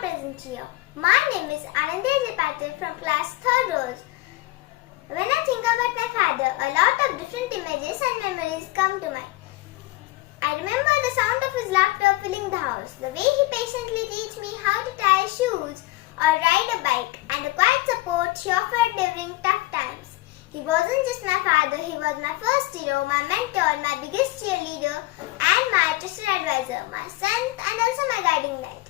present here. My name is Anandya Patil from class 3rd rows. When I think about my father, a lot of different images and memories come to mind. I remember the sound of his laughter filling the house, the way he patiently teach me how to tie shoes or ride a bike, and the quiet support he offered during tough times. He wasn't just my father, he was my first hero, my mentor, my biggest cheerleader, and my trusted advisor, my strength and also my guiding light.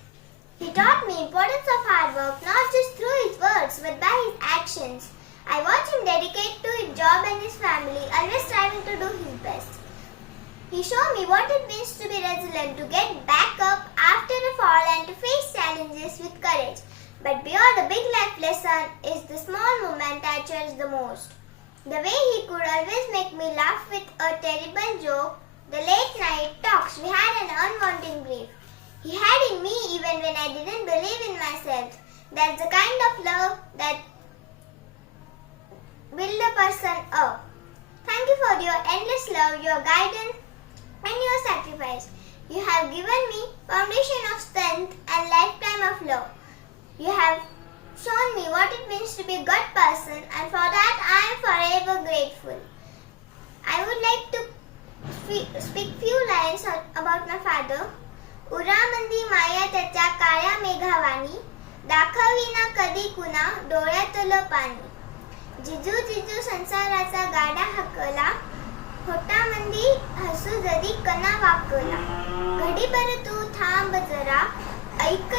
He taught me importance of hard work not just through his words but by his actions. I watched him dedicate to his job and his family, always striving to do his best. He showed me what it means to be resilient, to get back up after a fall and to face challenges with courage. But beyond the big life lesson is the small moment I cherish the most. The way he could always make me laugh with a terrible joke, the late night talks we had an unwanted grief. He had in me even when I didn't believe in myself. That's the kind of love that build a person up. Thank you for your endless love, your guidance and your sacrifice. You have given me foundation of strength and lifetime of love. You have shown me what it means to be a good person, and for that I am forever grateful. I would like to speak few lines about my father. उरामंदी माया त्याच्या काळ्या मेघावानी दाखविना कधी कुणा डोळ्यातलं पाणी जिजू जिजू संसाराचा गाडा हाकला होटामंदी हसू जरी कणा वाकला घडीभर तू थांब जरा ऐक